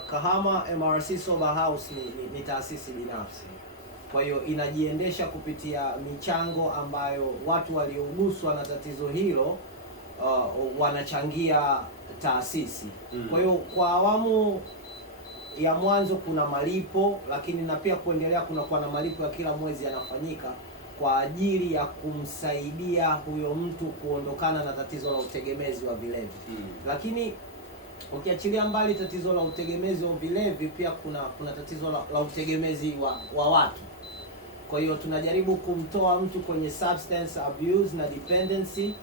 Kahama MRC Sober House ni taasisi binafsi, kwa hiyo inajiendesha kupitia michango ambayo watu walioguswa na tatizo hilo wanachangia taasisi. Kwa hiyo kwa awamu ya mwanzo kuna malipo, lakini na pia kuendelea kunakuwa na malipo ya kila mwezi yanafanyika kwa ajili ya kumsaidia huyo mtu kuondokana na tatizo la utegemezi wa vilevi. Lakini ukiachilia mbali tatizo la utegemezi wa vilevi, pia kuna tatizo la utegemezi wa watu. Kwa hiyo tunajaribu kumtoa mtu kwenye substance abuse na dependency.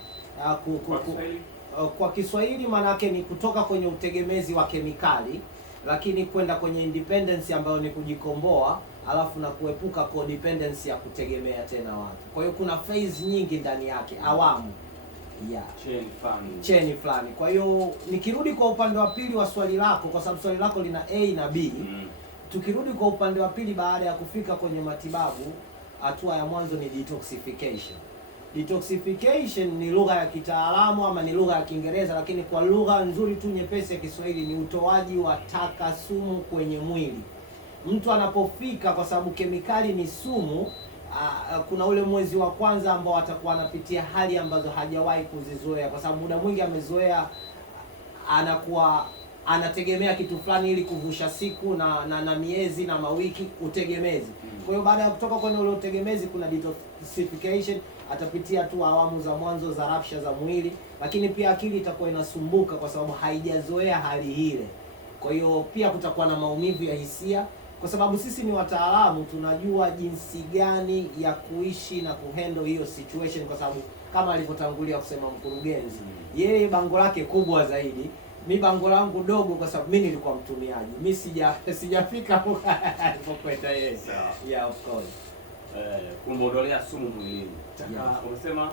Kwa Kiswahili manake ni kutoka kwenye utegemezi wa kemikali, lakini kwenda kwenye independence ambayo ni kujikomboa, alafu na kuepuka codependency ya kutegemea tena watu. Kwa hiyo kuna phase nyingi ndani yake, awamu ya cheni fulani. Kwa hiyo nikirudi kwa upande wa pili wa swali lako, kwa sababu swali lako lina A na B, tukirudi kwa upande wa pili, baada ya kufika kwenye matibabu, hatua ya mwanzo ni detoxification. Detoxification ni lugha ya kitaalamu ama ni lugha ya Kiingereza, lakini kwa lugha nzuri tu nyepesi ya Kiswahili ni utoaji wa taka sumu kwenye mwili. Mtu anapofika, kwa sababu kemikali ni sumu, kuna ule mwezi wa kwanza ambao atakuwa anapitia hali ambazo hajawahi kuzizoea, kwa sababu muda mwingi amezoea, anakuwa anategemea kitu fulani ili kuvusha siku na miezi na mawiki, utegemezi. Kwa hiyo baada ya kutoka kwenye ule utegemezi kuna detoxification, atapitia tu awamu za mwanzo za rapsha za mwili, lakini pia akili itakuwa inasumbuka kwa sababu haijazoea hali ile. Kwa hiyo pia kutakuwa na maumivu ya hisia, kwa sababu sisi ni wataalamu, tunajua jinsi gani ya kuishi na kuhandle hiyo situation, kwa sababu kama alivyotangulia kusema mkurugenzi, yeye bango lake kubwa zaidi, mi bango langu dogo, kwa sababu mimi nilikuwa mtumiaji, mimi sijafika alipokwenda yeye. Yeah, of course. Kumwondolea sumu mwilini. Unasema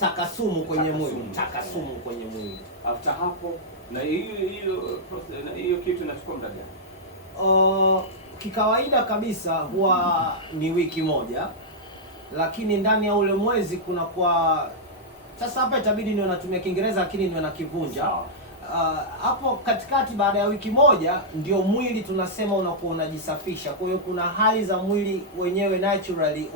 taka sumu kwenye mwili, taka sumu kwenye mwili. After hapo na hiyo kitu inachukua muda gani? Kikawaida kabisa huwa ni wiki moja, lakini ndani ya ule mwezi kuna kwa sasa, hapa itabidi niwe natumia Kiingereza lakini niwe nakivunja. Hapo katikati, baada ya wiki moja, ndio mwili tunasema unakuwa unajisafisha. Kwa hiyo kuna hali za mwili wenyewe naturally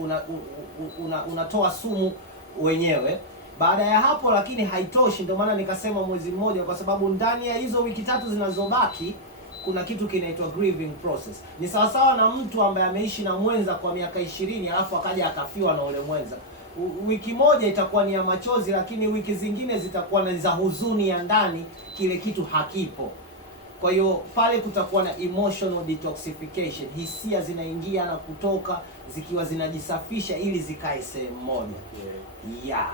unatoa sumu wenyewe. Baada ya hapo lakini haitoshi, ndio maana nikasema mwezi mmoja, kwa sababu ndani ya hizo wiki tatu zinazobaki kuna kitu kinaitwa grieving process. Ni sawasawa na mtu ambaye ameishi na mwenza kwa miaka 20 alafu akaja akafiwa na ule mwenza. Wiki moja itakuwa ni ya machozi, lakini wiki zingine zitakuwa ni za huzuni ya ndani, kile kitu hakipo. Kwa hiyo pale kutakuwa na emotional detoxification, hisia zinaingia na kutoka zikiwa zinajisafisha ili zikae sehemu moja. Yeah.